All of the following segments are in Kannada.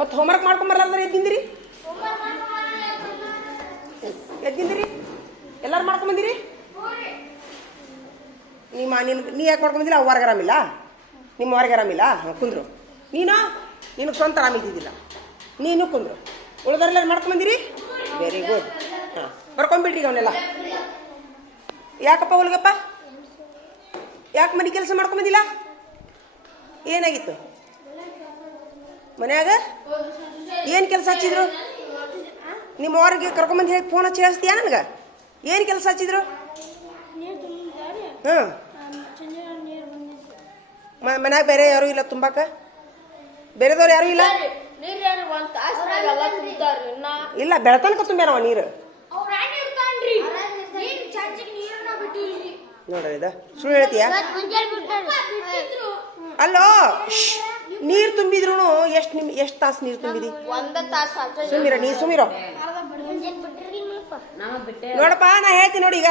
ಒತ್ತು ಹೋಮ್ವರ್ಕ್ ಮಾಡ್ಕೊಂಬರ್ಲಾರ್ದಾರ ಎದ್ದಿಂದಿರಿ ಎದ್ದಿಂದಿರಿ ಎಲ್ಲಾರು ಮಾಡ್ಕೊಂಬಂದಿರಿ? ನಿಮ್ಮ ನಿನ್ ನೀ ಯಾಕೆ ಮಾಡ್ಕೊಂಬಂದಿಲ್ಲ? ಅವ್ರಿಗೆ ಆರಾಮಿಲ್ಲ ನಿಮ್ಮ ಅವ್ರಿಗೆ ಆರಾಮಿಲ್ಲ ಹಾಂ ಕುಂದ್ರು. ನೀನು? ನಿನಗೆ ಸ್ವಂತ ಆರಾಮಿದ್ದಿದ್ದಿಲ್ಲ ನೀನು ಕುಂದ್ರು. ಉಳ್ದರೆಲ್ಲ ಮಾಡ್ಕೊಂಬಂದಿರಿ? ವೆರಿ ಗುಡ್ ಹಾಂ. ಬರ್ಕೊಂಬಿಡ್ರಿ ಅವನ್ನೆಲ್ಲ ಯಾಕಪ್ಪ ಹುಲ್ಗಪ್ಪ ಯಾಕೆ ಮನೆ ಕೆಲಸ ಮಾಡ್ಕೊಂಬಂದಿಲ್ಲ? ಏನಾಗಿತ್ತು? ಮನ್ಯಾಗ? ಏನು ಕೆಲಸ ಹಚ್ಚಿದ್ರು? ನಿಮ್ಮ ಅವ್ರಿಗೆ ಕರ್ಕೊಂಬಂದು ಹೇಳಿ ಫೋನ್ ಹಚ್ಚಿ ಹೇಳ್ತೀಯಾ ನನಗೆ? ಏನು ಕೆಲಸ ಹಚ್ಚಿದ್ರು? ಹಾಂ ಮನ್ಯಾಗ ಬೇರೆ ಯಾರೂ ಇಲ್ಲ ತುಂಬಾಕ? ಬೇರೆದವ್ರು ಯಾರೂ ಇಲ್ಲ? ಇಲ್ಲ ಬೆಳತನಕ ತುಂಬ್ಯಾನವ ನೀರು. ನೋಡ್ರಿ ಇದ. ಸುಳ್ಳು ಹೇಳ್ತೀಯಾ? ಅಲ್ಲೋ ನೀರು ತುಂಬಿದ್ರು ಎಷ್ಟು ನಿಮ್ ಎಷ್ಟು ತಾಸು ನೀರು ತುಂಬಿದಿ? ಒಂದ ತಾಸ ಸುಮಿರ ನೀ ಸುಮಿರೋ ನೋಡಪ್ಪ ನಾ ಹೇಳ್ತೀನಿ ನೋಡಿ ಈಗ.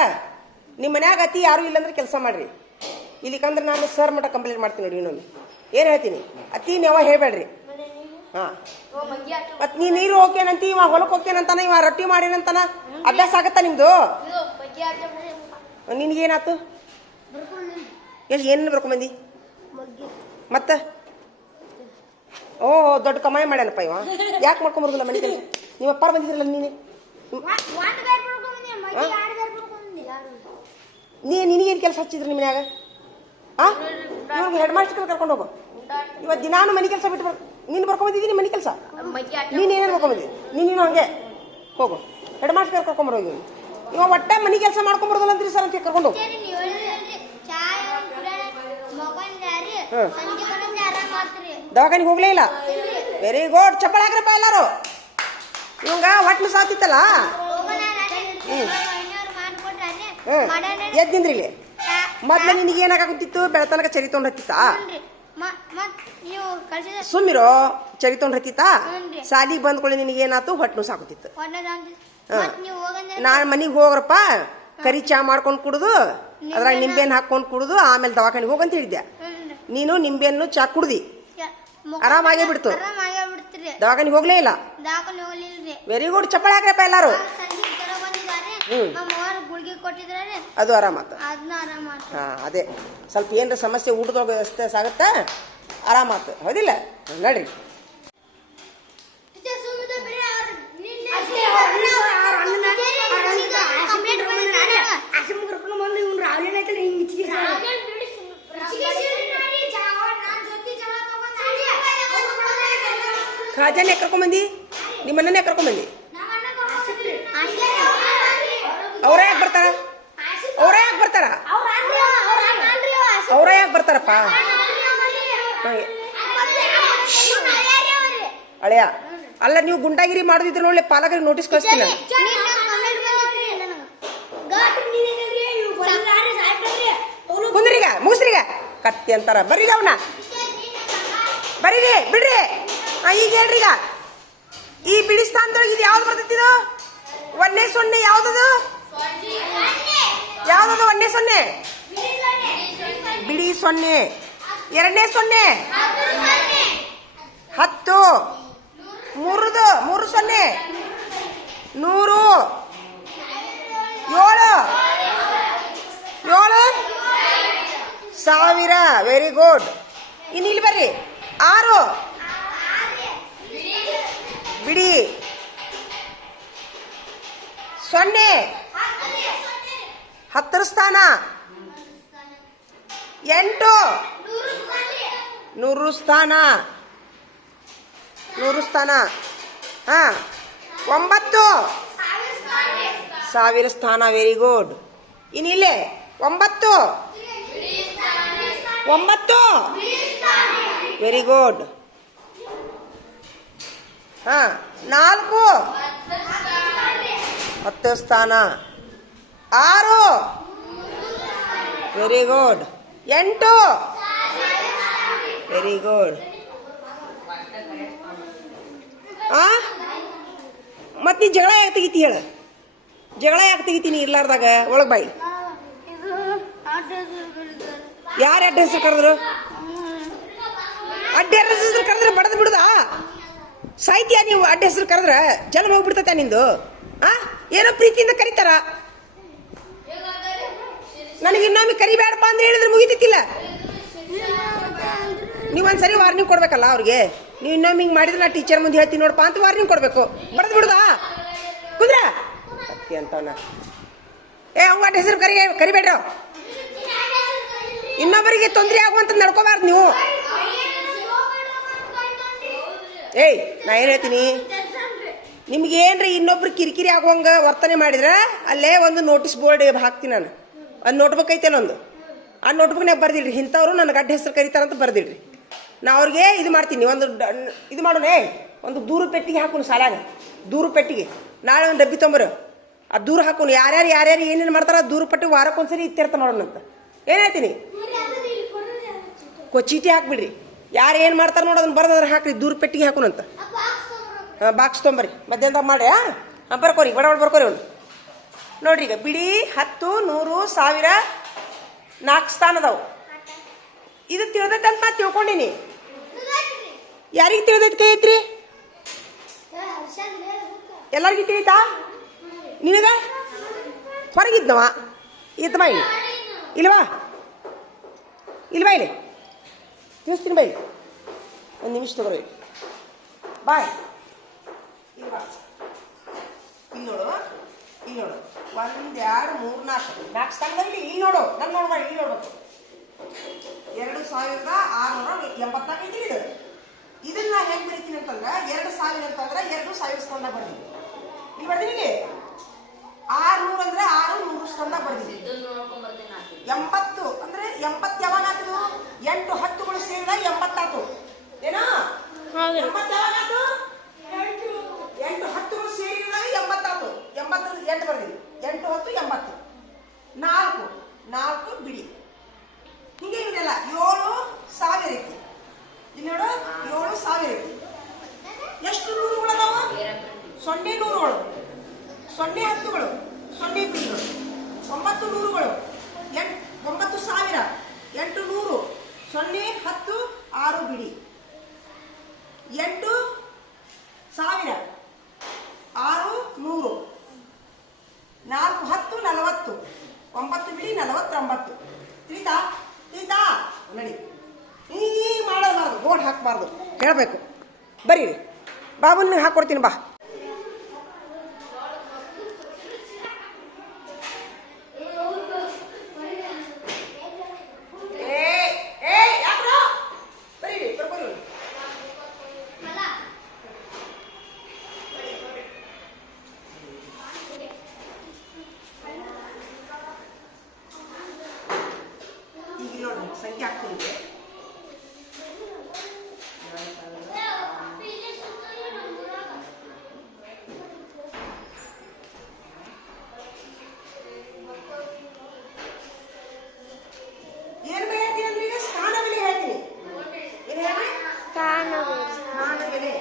ನಿಮ್ಮ ಮನ್ಯಾಗ ಅತಿ ಯಾರು ಇಲ್ಲಂದ್ರೆ ಕೆಲಸ ಮಾಡ್ರಿ. ಇಲ್ಲಿ ಕಂದ್ರೆ ನಾನು ಸರ್ ಮಟ್ಟ ಕಂಪ್ಲೇಂಟ್ ಮಾಡ್ತೀನಿ ನೋಡಿ ಇನ್ನೊಮ್ಮೆ. ಏನ್ ಹೇಳ್ತೀನಿ? ಅತಿ ನೀವ ಹೇಳ್ಬೇಡ್ರಿ. ಹಾಂ. ಮತ್ ನೀ ನೀರು ಹೋಗ್ಯನಂತಿ ಇವ ಹೊಲಕ್ ಹೋಗ್ಯನಂತಾನ ಇವ ರೊಟ್ಟಿ ಮಾಡಿನಂತಾನ? ಅಭ್ಯಾಸ ಆಗತ್ತಾ ನಿಮ್ದು? ನಿನ್ಗೇನಾತು? ಎಲ್ಲಿ ಆಟ ನಿನಗೇನಾತು ಎಷ್ಟು ಏನು ಬರ್ಕೊಂಬಂದಿ ಮತ್ತ? ಓ ದೊಡ್ಡ ಕಮಾಯಿ ಮಾಡ್ಯಾನಪ್ಪ ಇವ. ಯಾಕೆ ಮಾಡ್ಕೊಂಬರ್ದಿಲ್ಲ ಮನೆ ಕೆಲಸ? ನಿಮ್ಮ ಅಪ್ಪಾರ ಬಂದಿದ್ರಲ್ಲ ನೀನೆ? ನೀ ನಿನಗೇನು ಕೆಲಸ ಹಚ್ಚಿದ್ರು ನಿಮ್ಮ ಮನ್ಯಾಗ? ಆ ಇವ್ರಿಗೆ ಹೆಡ್ ಮಾಸ್ಟರ್ ಕರ್ಕೊಂಡು ಹೋಗು. ಇವತ್ತು ದಿನಾನು ಮನೆ ಕೆಲಸ ಬಿಟ್ಟು ಬರ್ ನೀನು ಬರ್ಕೊಂಬಂದಿದ್ದೀನಿ ಮನೆ ಕೆಲಸ? ನೀನು ಏನೇನು ಬರ್ಕೊಂಬಂದಿ ನೀನು ನೀನು ಹಂಗೆ ಹೋಗು. ಹೆಡ್ ಮಾಸ್ಟರ್ ಕರ್ಕೊಂಬರೋ ಹೋಗಿ ಇವ ಒಟ್ಟೆ ಮನೆ ಕೆಲಸ ಮಾಡ್ಕೊಂಬರ್ದಲ್ಲ ಅಂತೀರಿ ಸರ್ ಅಂತ ಕರ್ಕೊಂಡು ಹೋಗು. ದವಾಖಾನಿಗೆ ಹೋಗ್ಲೇ ಇಲ್ಲ. ವೆರಿ ಗುಡ್ ಚಪ್ಪಳ ಹಾಕ್ರಪ್ಪ ಎಲ್ಲಾರು. ಇವಂಗ ಹೊಟ್ಟೆ ಸಾತಿತ್ತಲ್ಲ? ಹ್ಮ್. ಎದ್ದಿಂದ್ರಿ ಇಲ್ಲಿ? ಮೊದ್ಲು ನಿನಗೆ ಏನಾಗುತ್ತಿತ್ತು ಬೆಳತನಕ ಚರಿ ತೊಗೊಂಡು ಹತ್ತಿತ್ತಾ? ಸುಮ್ಮಿರೋ. ಚರಿ ತೊಗೊಂಡು ಹತ್ತಿತ್ತಾ? ಸಾಲಿ ಸಾಲಿಗೆ ಬಂದ್ಕೊಳ್ಳಿ ನಿನಗೆ ಏನಾಯ್ತು ಹೊಟ್ಟೆ ಸಾಕುತ್ತಿತ್ತು. ನಾನು ಮನೆಗೆ ಹೋಗ್ರಪ್ಪ. ಕರಿ ಚಾ ಮಾಡ್ಕೊಂಡು ಕುಡುದು. ಅದ್ರಾಗ ನಿಂಬೆಹಣ್ಣು ಹಾಕೊಂಡು ಕುಡುದು. ಆಮೇಲೆ ದವಾಖಾನಿಗೆ ಹೋಗಂತ ಹೇಳಿದ್ದೆ ನೀನು ನಿಂಬೆಹಣ್ಣು ಚಾ ಕುಡ್ದಿ. ಆರಾಮಾಗೇ ಬಿಡ್ತು. ಆರಾಮಾಗೇ ಬಿಡ್ತೀರಿ ದವಾಖಾನಿಗೆ ಹೋಗ್ಲೇ ಇಲ್ಲ ಹೋಗ್ಲಿಲ್ರಿ ವೆರಿ ಗುಡ್ ಚಪ್ಪಳ ಹಾಕ್ರಪ್ಪ ಎಲ್ಲಾರು ಸಂಜೆ ತರ ಬಂದಿದ್ದಾರೆ ಹ್ಮ್. ನಮ್ಮ ಅವ್ರ ಗುಳಿಗೆ ಕೊಟ್ಟಿದ್ದಾರೆ ಅದು ಆರಾಮಾತು ಅದನ್ನ ಆರಾಮ. ಹಾ ಅದೇ ಸ್ವಲ್ಪ ಏನಾರ ಸಮಸ್ಯೆ ಊಟದೊಳಗೆ ವ್ಯವಸ್ಥೆ ಸಾಗುತ್ತಾ ಆರಾಮಾತು ಹೌದಿಲ್ಲ ನಡ್ರಿ ಖಾಜಾನೆ ಕರ್ಕೊಂಬಂದಿ ನಿಮ್ಮ ಅಣ್ಣನೇ ಕರ್ಕೊಂಬಂದಿ ಅವರೇ ಯಾಕೆ ಬರ್ತಾರ? ಅವರೇ ಯಾಕೆ ಬರ್ತಾರ? ಅವರೇ ಯಾಕೆ ಬರ್ತಾರಪ್ಪ? ಅಳೆಯ, ಅಲ್ಲ ನೀವು ಗುಂಡಾಗಿರಿ ಮಾಡೋದಿದ್ರೆ ನೋಡಿ ಪಾಲಕರಿಗೆ ನೋಟಿಸ್ ಕಳಿಸ್ತೀನಿ ಕುಂದ್ರಿಗ, ಮುಗಿಸ್ರಿಗ. ಕತ್ತಿ ಅಂತಾರ. ಬರೀ ಅವನ. ಬರೀರಿ, ಬಿಡ್ರಿ. ಈಗ ಹೇಳ್ರಿ ಈಗ. ಈ ಬಿಡಿ ಸ್ಥಾನದೊಳಗೆ ಇದು ಯಾವ್ದು ಬರ್ತೈತಿ ಇದು? ಒಂದೇ ಸೊನ್ನೆ ಯಾವ್ದದು? ಯಾವ್ದದು ಒಂದೇ ಸೊನ್ನೆ? ಬಿಡಿ ಸೊನ್ನೆ. ಎರಡನೇ ಸೊನ್ನೆ? ಹತ್ತು. ಮೂರದು, ಮೂರು ಸೊನ್ನೆ? ನೂರು. ಏಳು. ಏಳು. ಸಾವಿರ. ವೆರಿ ಗುಡ್ ಇನ್ನು ಇಲ್ಲಿ ಬರ್ರಿ. ಆರು. ಬಿಡಿ. ಸೊನ್ನೆ. ಹತ್ತರ ಸ್ಥಾನ ಎಂಟು. ನೂರು ಸ್ಥಾನ. ನೂರು ಸ್ಥಾನ. ಹಾ. ಒಂಬತ್ತು. ಸಾವಿರ ಸ್ಥಾನ ವೆರಿ ಗುಡ್ ಇನ್ನಿಲ್ಲೇ ಒಂಬತ್ತು. ಒಂಬತ್ತು. ವೆರಿ ಗುಡ್ ಹಾ, ನಾಲ್ಕು. ಹತ್ತು ಸ್ಥಾನ. ಆರು. ವೆರಿ ಗುಡ್ ಎಂಟು. ವೆರಿ ಗುಡ್ ಆ? ಮತ್ ನೀ ಜಗಳ ಯಾಕೆ ತೆಗಿತಿ ಹೇಳ? ಜಗಳ ಯಾಕೆ ತೆಗಿತೀನಿ ಇರ್ಲಾರ್ದಾಗ? ಒಳಗ್ ಬಾಯಿ. ಯಾರು ಅಡ್ಡ ಹೆಸರು ಕರೆದ್ರು? ಅಡ್ಡ ಹೆಸರು ಕರೆದ್ರೆ ಬಡದ್ ಬಿಡುದಾ? ನೀವು ಅಡ್ಡ ಹೆಸರು ಕರೆದ್ರೆ ಜನ್ಮ ಹೋಗ್ಬಿಡ್ತೈತೆ ನಿಂದು. ಆ? ಏನೋ ಪ್ರೀತಿಯಿಂದ ಕರೀತಾರ? ನನಗೆ ಇನ್ನೊಮ್ಮೆ ಕರಿಬೇಡಪ್ಪ ಅಂದ್ರೆ ಹೇಳಿದ್ರೆ ಮುಗಿತಿತ್ತಿಲ್ಲ ನೀವು ಒಂದ್ಸರಿ ವಾರ್ನಿಂಗ್ ಕೊಡ್ಬೇಕಲ್ಲ ಅವ್ರಿಗೆ. ನೀವು ಇನ್ನೊಮ್ಮೆ ಹಿಂಗೆ ಮಾಡಿದ್ರೆ ನಾ ಟೀಚರ್ ಮುಂದೆ ಹೇಳ್ತೀನಿ ನೋಡಪ್ಪ ಅಂತ ವಾರ್ನಿಂಗ್ ಕೊಡಬೇಕು. ಬಡದ್ ಬಿಡುದಾ? ಕುಂದ್ರ? ಅತ್ತಿ ಅಂತವನ ಏ ಅಡ್ಡ ಹೆಸರು ಕರಿ, ಕರಿಬೇಡ್ರ ಇನ್ನೊಬ್ಬರಿಗೆ ತೊಂದರೆ ಆಗುವಂತ ನಡ್ಕೋಬಾರ್ದು ನೀವು. ಏಯ್, ನಾ ಏನು ಹೇಳ್ತೀನಿ? ನಿಮ್ಗೆ ಏನ್ರಿ ಇನ್ನೊಬ್ರು ಕಿರಿಕಿರಿ ಆಗುವಂಗ ವರ್ತನೆ ಮಾಡಿದ್ರೆ? ಅಲ್ಲೇ ಒಂದು ನೋಟಿಸ್ ಬೋರ್ಡ್ ಹಾಕ್ತೀನಿ ನಾನು. ಅದು ನೋಟ್ಬುಕ್ ಐತಲ್ಲ ಒಂದು. ಆ ನೋಟ್ಬುಕ್ನಾಗ ಬರ್ದಿಡ್ರಿ ಇಂಥವ್ರು ನನ್ನ ಗಡ್ಡೆ ಹೆಸರು ಕರಿತಾರಂತ ಬರ್ದಿಡ್ರಿ ನಾ ಅವ್ರಿಗೆ ಇದು ಮಾಡ್ತೀನಿ. ಒಂದು ಇದು ಮಾಡೋಣ ಏ ಒಂದು ದೂರು ಪೆಟ್ಟಿಗೆ ಹಾಕೋಣ ಸಾಲಾಗ. ದೂರು ಪೆಟ್ಟಿಗೆ. ನಾಳೆ ಒಂದು ಡಬ್ಬಿ ತೊಂಬರು. ಆ ದೂರ ಹಾಕೋಣ. ಯಾರ್ಯಾರು ಯಾರ್ಯಾರು ಏನೇನು ಮಾಡ್ತಾರೆ ಆ ದೂರು ಪಟ್ಟಿ ವಾರಕ್ಕೊಂದ್ಸರಿ ಇತ್ತಿರ್ತ ನೋಡೋಣಂತ ಏನು ಹೇಳ್ತೀನಿ? ಕೊ ಚೀಟಿ ಹಾಕ್ಬಿಡ್ರಿ. ಯಾರು ಏನು ಮಾಡ್ತಾರೆ ನೋಡಿ ಅದನ್ನ ಬರ್ದು ಅದ್ರ ಹಾಕ್ರಿ, ದೂರ ಪೆಟ್ಟಿಗೆ ಹಾಕೋಣಂತ ಬಾಕ್ಸ್ ತೊಂಬರಿ ಮಧ್ಯಾಹ್ನದಾಗ ಮಾಡಿ ಹಾಂ, ಬರ್ಕೋರಿ, ಬಡ ಬಡ ಬರ್ಕೋರಿ ಒಂದು ನೋಡ್ರಿ ಈಗ ಬಿಡಿ, ಹತ್ತು, ನೂರು, ಸಾವಿರ ನಾಲ್ಕು ಸ್ಥಾನ ಅದಾವು. ಇದು ತಿಳಿದೈತೆ ಅಂತ ತಿಳ್ಕೊಂಡಿನಿ. ಯಾರಿಗೆ ತಿಳಿದೈತೆ ಕೈ ಐತ್ರಿ ಎಲ್ಲರಿಗೂ ತಿಳಿತಾ? ನಿನಗ? ಹೊರಗಿದ್ನವ? ಇದ್ದವ ಇಲ್ಲಿ ಇಲ್ವಾ? ಇಲ್ವಾ ಇಲ್ಲಿ? ತಿಳಿಸ್ತೀನಿ ಬೈ ಒಂದು ನಿಮಿಷ ತಗೊಳ್ಳಿ ಬಾಯ್ ಇಲ್ಲಿ ಬಾ ಇಲ್ಲಿ ನೋಡು ಇಲ್ಲಿ ನೋಡು ಒಂದ್ ಎರಡು ಮೂರು ನಾಲ್ಕು ನಾಲ್ಕು ಸ್ಥಾನದಲ್ಲಿ ಇಲ್ಲಿ ನೋಡು ನಾನು ನೋಡ್ಬೇಡ ಇಲ್ಲಿ ನೋಡ್ಬೇಕು ಎರಡು ಸಾವಿರದ ಆರುನೂರ ಎಂಬತ್ನಾಲ್ಕು ಐತಿ ಇದು ಇದನ್ನ ಹೆಂಗೆ ಬರೀತೀನಿ ಅಂತಂದ್ರೆ ಎರಡು ಸಾವಿರ ಅಂತಂದ್ರೆ ಎರಡು ಸಾವಿರ ಸ್ಥಾನ ಬರ್ತೀನಿ ಇಲ್ಲಿ ಬರ್ತೀನಿ ಇಲ್ಲಿ ಆರ್ನೂರು ಅಂದ್ರೆ ಆರು ನೂರು ಸ್ಥಾನ ಬರ್ತೀನಿ ಎಂಬತ್ತು ಅಂದ್ರೆ ಎಂಬತ್ತು ಯಾವಾಗ ಆತು ಎಂಟು ಹತ್ತುಗಳು ಸೇರಿದ ಎಂಬತ್ತಾತು. ಏನೋ? ಎಂಬತ್ತು ಯಾವಾಗ ಆತು ಎಂಟು ಹತ್ತುಗಳು ಸೇರಿದಾಗ ಎಂಬತ್ತಾತು. ಎಂಬತ್ತು ಎಂಟು ಬರ್ತೀನಿ ಎಂಟು ಹತ್ತು ಎಂಬತ್ತು. ನಾಲ್ಕು. ನಾಲ್ಕು ಬಿಡಿ. ಹಿಂಗೆ ಇವನ್ನೆಲ್ಲ ಏಳು ಸಾವಿರ ಐತಿ. ಇಲ್ಲಿ ನೋಡು. ಏಳು ಸಾವಿರ ಐತಿ. ಎಷ್ಟು ನೂರುಗಳು ಅದಾವ? ಸೊನ್ನೆ ನೂರುಗಳು. ಸೊನ್ನೆ ಹತ್ತುಗಳು. ಸೊನ್ನೆ ಬಿಡಿಗಳು. ಒಂಬತ್ತು ನೂರುಗಳು. ಎಂಟು ಒಂಬತ್ತು ಸಾವಿರ. ಎಂಟು ನೂರು. ಸೊನ್ನೆ, ಹತ್ತು, ಆರು ಬಿಡಿ. ಎಂಟು, ಸಾವಿರ. ಆರು ನೂರು ನಾಲ್ಕು, ಹತ್ತು, ನಲವತ್ತು. ಒಂಬತ್ತು ಬಿಡಿ, ನಲವತ್ತೊಂಬತ್ತು. ತಿಳಿತಾ ತಿಳಿತಾ ನಡಿ. ಈ ಮಾಡಬಾರ್ದು ಬೋರ್ಡ್ ಹಾಕಬಾರ್ದು. ಹೇಳಬೇಕು ಬರೀ ಬಾಬುನ ಹಾಕ್ಕೊಡ್ತೀನಿ ಬಾ ಏ ಏ ಯಾಕ್ರೋ ಬರೀರಿ ಬರ್ಕೊಳ್ಳಿ ಈಗ ನೋಡಿ ಸಂಖ್ಯೆ ಹಾಕ್ತೀನಿ ಏನು ಬೆಲೆ ಹೇಳ್ತೀನಿ ಅಂದ್ರೆ ಈಗ ಸ್ಥಾನ ಬೆಲೆ ಹೇಳ್ತೀನಿ ಏನು ಹೇಳಿ ಸ್ಥಾನ ಬೆಲೆ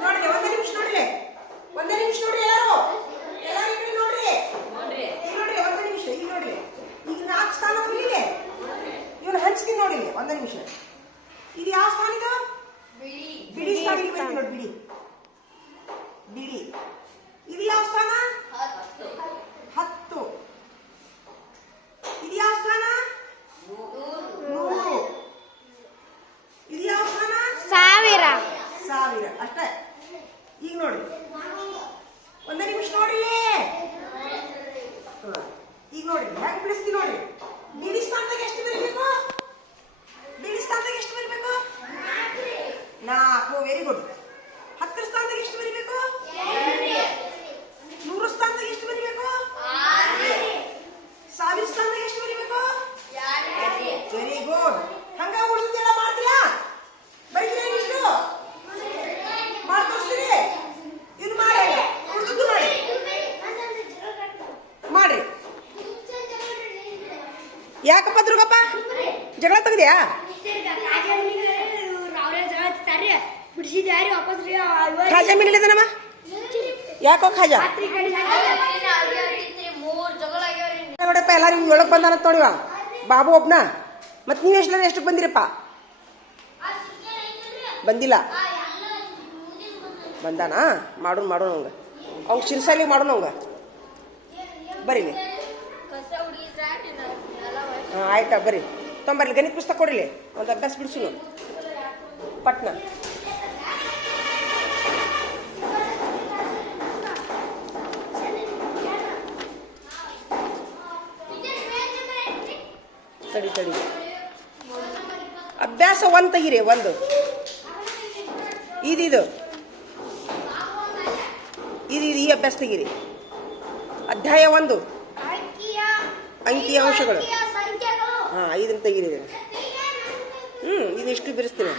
ನೋಡ್ರಿ ಒಂದೇ ನಿಮಿಷ ನೋಡ್ರಿ ಒಂದೇ ನಿಮಿಷ ನೋಡ್ರಿ ಎಲ್ಲರೂ ಎಲ್ಲರೂ ಈ ಕಡೆ ನೋಡ್ರಿ ಈಗ ನೋಡ್ರಿ ಒಂದೇ ನಿಮಿಷ ಈಗ ನೋಡ್ರಿ ಈಗ ನಾಲ್ಕು ಸ್ಥಾನ ಇಲ್ಲಿದೆ ಇವನು ಹಂಚ್ತೀನಿ ನೋಡಿ ಇಲ್ಲಿ, ಒಂದೇ ನಿಮಿಷ ಇದು ಯಾವ ಸ್ಥಾನ ಇದು ಬಿಡಿ ಸ್ಥಾನ ಇಲ್ಲಿ ಬರ್ತೀನಿ ನೋಡಿ ಬಿಡಿ ಬಿಡಿ ಇದು ಯಾವ ಸ್ಥಾನ? ಹತ್ತು. ಇದು ಯಾವ ಸ್ಥಾನ? ನೂರು ಇದು ಯಾವ ಸ್ಥಾನ? ಸಾವಿರ. ಸಾವಿರ. ಅಷ್ಟೇ. ಈಗ ನೋಡಿ. ಒಂದೇ ನಿಮಿಷ ನೋಡಿ. ಈಗ ನೋಡಿ. ಹೆಂಗ್ ಬಿಡಿಸ್ತೀನಿ ನೋಡಿ. ಬಿಡಿ ಸ್ಥಾನದಾಗ ಎಷ್ಟು ಬರೀಬೇಕು ಬಿಡಿ ಸ್ಥಾನದಾಗ ಎಷ್ಟು ಬರೀಬೇಕು ನಾಲ್ಕು ವೆರಿ ಗುಡ್ ಹತ್ತರ ಸ್ಥಾನದಾಗ ಎಷ್ಟು ಬರೀಬೇಕು ನೂರು ಸ್ಥಾನದಾಗ ಎಷ್ಟು ಬರೀಬೇಕು ಸಾವಿರ ಸ್ಥಾನದಾಗ ಎಷ್ಟು ಬರೀಬೇಕು ವೆರಿ ಗುಡ್ ಹಂಗ ಉಳಿದೆಲ್ಲ ಮಾಡ್ತೀರಾ ಬರೀತೀರಾ ಇಷ್ಟು ಮಾಡಿ ತೋರಿಸ್ತೀರಿ ಇದು ಮಾಡಿ ಉಳಿದದ್ದು ಮಾಡಿ ಮಾಡ್ರಿ ಯಾಕಪ್ಪ ದುರ್ಗಪ್ಪ ಜಗಳ ತೆಗ್ದ್ಯಾ ಖಾಜಾ ಯಾಕೋ ಖಾಜಾ? ನೋಡಪ್ಪ ಎಲ್ಲಾರು ಇವ್ ಒಳಗೆ ಬಂದಾನ ನೋಡಿವ? ಬಾಬು ಒಬ್ನ. ಮತ್ತೆ ನೀವು ಎಷ್ಟು ಎಷ್ಟು ಬಂದಿರಪ್ಪ? ಬಂದಿಲ್ಲ. ಬಂದಾನ? ಮಾಡೋಣ ಮಾಡೋಣ ಅವಂಗ ಅವ್ಗೆ ಶಿರ್ಸಾಲಿ ಮಾಡೋಣ ಅವಂಗ ನೀವು ಹಾಂ ಆಯ್ತಾ ಬರ್ರಿ ತೊಂಬರ್ಲಿ ಗಣಿತ ಪುಸ್ತಕ ಕೊಡಿಲಿ. ಒಂದು ಅಭ್ಯಾಸ ಬಿಡಿಸು ಪಟ್ನ. ತಡಿ ತಡಿ. ಅಭ್ಯಾಸ ಒಂದು ತೆಗಿರಿ ಒಂದು. ಇದಿದು ಇದು ಇದು ಈ ಅಭ್ಯಾಸ ತೆಗಿರಿ. ಅಧ್ಯಾಯ ಒಂದು. ಅಂಕಿ ಅಂಶಗಳು. ಹಾಂ ಐದನ್ನ ತೆಗಿದಿದ್ದೀನಿ ಹ್ಮ್ ಇದು ಇಷ್ಟು ಬಿರಿಸ್ತೀನಿ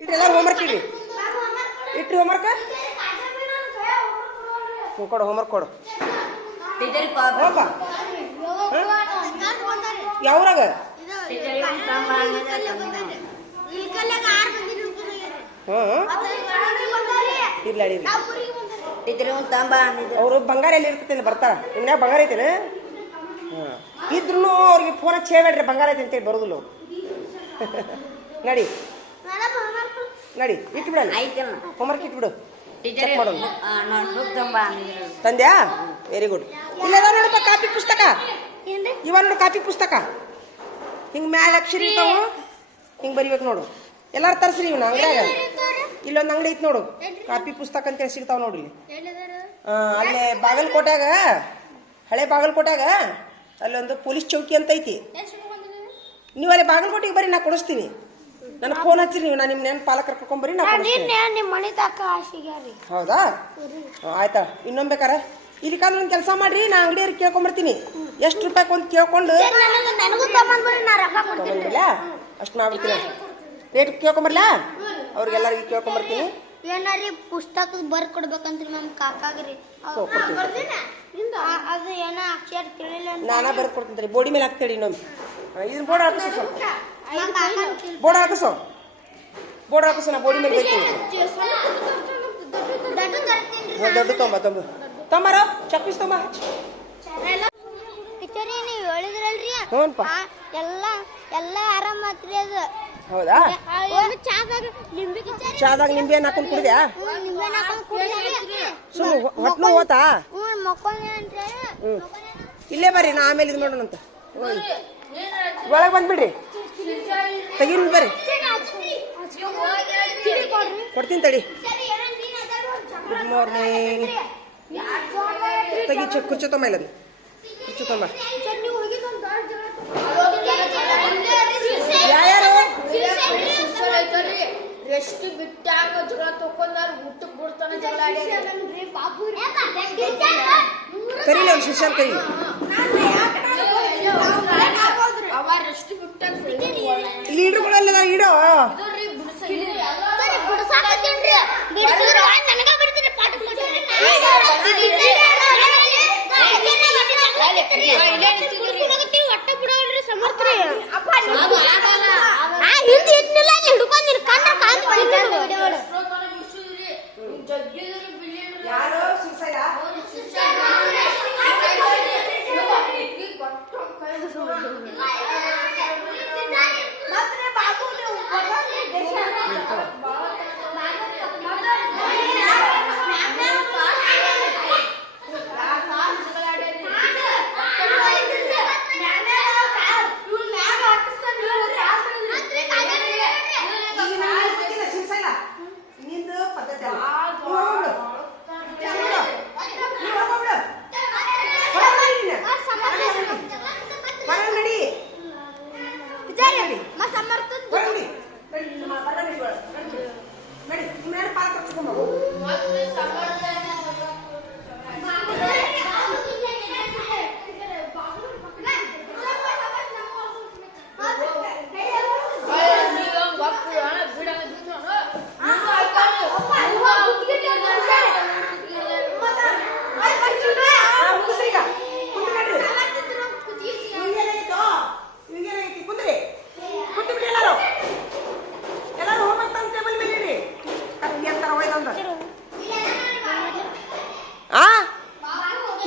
ಇಟ್ರಿ ಎಲ್ಲರೂ ಹೋಮ್ವರ್ಕ್ ಇಡ್ರಿ ಇಟ್ರಿ ಹೋಮ್ವರ್ಕ್ ಹ್ಞೂ ಕೊಡು ಹೋಮ್ವರ್ಕ್ ಕೊಡು. ಯಾವ್ರಾಗ ಹ್ಞೂ ಇರ್ಲಿ ಇರ್ಲಿ ಅವರು ಬಂಗಾರ ಎಲ್ಲಿ ಇರ್ತೈತಿ ಬರ್ತಾರ. ಇನ್ಯಾವ ಬಂಗಾರ ಐತೇನ? ಇದ್ರೂ ಅವ್ರಿಗೆ ಫೋನ್ ಹಚ್ಚಿ ಹೇಳ್ಬೇಡ್ರಿ ಬಂಗಾರ ಐತೆ ಅಂತೇಳಿ ಬರೋದಿಲ್ಲ ಅವ್ರು. ನಡಿ. ನಡಿ ಇಟ್ಬಿಡ. ಹೋಮ್ವರ್ಕ್ ಇಟ್ಬಿಡು ಚೆಕ್ ತಂದ್ಯಾ? ವೆರಿ ಗುಡ್ ಇಲ್ಲ ನೋಡಪ್ಪ ಕಾಪಿ ಪುಸ್ತಕ. ಇವ ನೋಡು ಕಾಪಿ ಪುಸ್ತಕ. ಹಿಂಗೆ ಮ್ಯಾಲೆ ಅಕ್ಷರ ಇರ್ತಾವ. ಹಿಂಗೆ ಬರಿಬೇಕು ನೋಡು. ಎಲ್ಲಾರು ತರ್ಸ್ರಿ ಇವ್ನ ಅಂಗಡಿಯಾಗ. ಇಲ್ಲೊಂದು ಅಂಗಡಿ ಐತಿ ನೋಡು. ಕಾಪಿ ಪುಸ್ತಕ ಅಂತೇಳಿ ಸಿಗ್ತಾವ ನೋಡ್ರಿ ಅಲ್ಲೇ ಬಾಗಲಕೋಟ್ಯಾಗ. ಹಳೆ ಬಾಗಲಕೋಟ್ಯಾಗ. ಅಲ್ಲೊಂದು ಪೊಲೀಸ್ ಚೌಕಿ ಅಂತ ಐತಿ. ನೀವು ಅಲ್ಲಿ ಬಾಗಲಕೋಟೆಗೆ ಬರ್ರಿ ನಾ ಕೊಡಿಸ್ತೀನಿ. ನನ್ನ ಫೋನ್ ಹಚ್ಚಿರಿ ನೀವು ನಾನು ನಿಮ್ಮ ನೆನ್ ಪಾಲಕರು ಕರ್ಕೊಂಬರ್ರಿ ನಾ ಕೊಡಿಸ್ತೀನಿ. ನಿಮ್ಮ ಹೌದಾ? ಆಯ್ತಾ? ಇನ್ನೊಮ್ಮೆ ಬೇಕಾರೆ? ಕಾಲ ಒಂದು ಕೆಲಸ ಮಾಡ್ರಿ ನಾ ಅಂಗಡಿಯವ್ರಿಗೆ ಕೇಳ್ಕೊಂಬರ್ತೀನಿ ಎಷ್ಟು ರೂಪಾಯಿ ಒಂದು ಕೇಳ್ಕೊಂಡು ಅಷ್ಟು ಮಾಡ್ಬಿಡ್ತೀನಿ ರೇಟ್ ಕೇಳ್ಕೊಂಬರ್ಲಾ ಅವ್ರಿಗೆಲ್ಲರಿಗೂ ಕೇಳ್ಕೊಂಬರ್ತೀನಿ ಏನಾರಿ ಪುಸ್ತಕ ಬರ್ಕೊಡ್ಬೇಕಂತ್ರಿ ನಮ್ ಕಾಕಾಗ್ರಿ. ಅದು ಏನ ಅಕ್ಷರ ತಿಳಿಲ್ಲ ನಾನಾ ಬರ್ಕೊಡ್ತೀನಿ ಬೋಡಿ ಮೇಲೆ ಹಾಕ್ತೇಳಿ ಇನ್ನೊಮ್ಮೆ ಇದನ್ನ ಬೋರ್ಡ್ ಹಾಕಿಸು ಸ್ವಲ್ಪ ಬೋರ್ಡ್ ಹಾಕಿಸು ಬೋರ್ಡ್ ಹಾಕಿಸು ನಾ ಬೋಡಿ ಮೇಲೆ ಬೈತೀನಿ ದೊಡ್ಡ ತೊಂಬ ತೊಂಬ ತೊಂಬಾರ ಚಪ್ಪೀಸ್ ತೊಂಬ ಟೀಚರಿ ನೀವು ಹೇಳಿದ್ರಲ್ರಿ. ಹ್ಞೂನ್ಪ. ಆ, ಎಲ್ಲ ಎಲ್ಲ ಆರಾಮ ಆತ್ರಿ ಅದು. ಹೌದಾ? ಏನು ಚಾದಾಗ ನಿಂಬೆ ಹಣ್ಣು ಹಾಕೊಂಡು ಕುಡಿದ್ಯಾ? ನಿಂಬೆ ಹಾಕೊಂಡ್ ಕುಡಿದ್ರಿ. ಸುಮ್ಮನೆ ಹೊಟ್ಟೆ ಹೋತಾ? ಹ್ಞೂ ಇಲ್ಲೇ ಬರ್ರಿ ನಾ ಆಮೇಲೆ ಇದು ಮಾಡೋಣಂತ. ಒಳಗೆ ಬಂದ್ಬಿಡ್ರಿ. ತೆಗೀನಿ ಬರ್ರಿ. ಕೊಡ್ತೀನಿ ತಡಿ. ಗುಡ್ ಮಾರ್ನಿಂಗ್ ತೆಗಿ ಚೆಕ್ ಕುಚ್ಚು ತಮ್ಮ ಇಲ್ಲ ಕುರ್ಚಿ ತೊಂಬ ಯಾರ್ಯಾರು ರೆಸ್ಟ್ ಬಿಟ್ಟಾಗ ಜಗಳ ತಕೊಂಡಾರ ಊಟಕ್ಕೆ ಬಿಡ್ತಾನ ಜಗಳ ಕರೀಲಿ ಅವ್ನು ಶಿಷ್ಯನ್ ಕರೀಲಿ ಅವ ರೆಸ್ಟ್ ಬಿಟ್ಟಾಗ ಲೀಡ್ರುಗಳೆಲ್ಲ ಇಡೋ. ಒಟ್ಟ ಬಿಡೋಲ್ರಿ ಸಮರ್ಥ್ರಿ ಆ ಹಿಂದೆ ಇದ್ನಿಲ್ಲ ಅಲ್ಲಿ ಹಿಡ್ಕೊಂಡಿರಿ ಕಂಡ ಕಾಂತ ಯಾರು ಶಿಷ್ಯ ನೀನು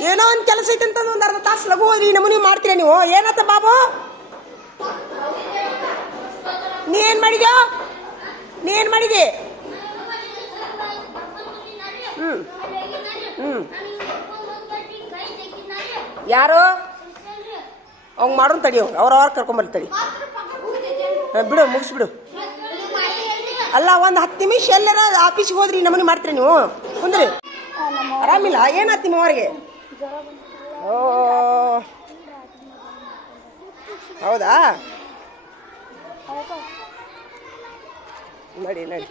ಏನೋ ಒಂದು ಕೆಲಸ ಐತೆ ಅಂತ ಒಂದು ಅರ್ಧ ತಾಸು ಲಘು ಹೋದ್ರಿ ನಮೂನಿ ಮಾಡ್ತೀರ ನೀವು ಏನತ್ತ ಬಾಬು ನೀ ಏನು ಮಾಡಿದ್ಯೋ ನೀ ಏನು ಮಾಡಿದಿ ಹ್ಞೂ ಹ್ಞೂ ಯಾರು? ಅವ್ ಮಾಡೋನ್ ತಡಿ ಅವ್ರು ಅವ್ರ ಅವ್ರ ಕರ್ಕೊಂಬರ್ಲಿ ತಡಿ. ಹಾ, ಬಿಡು ಮುಗಿಸ್ಬಿಡು. ಅಲ್ಲ ಒಂದು ಹತ್ತು ನಿಮಿಷ ಎಲ್ಲರ ಆಫೀಸ್ಗೆ ಹೋದ್ರಿ ನಮೂನಿ ಮಾಡ್ತೀರಿ ನೀವು? ಕುಂದ್ರಿ. ಆರಾಮಿಲ್ಲ? ಏನಾಯ್ತು ನಿಮ್ಮ ಅವ್ರಿಗೆ? ಓ. ಹೌದಾ? ನಡಿ ನಡಿ.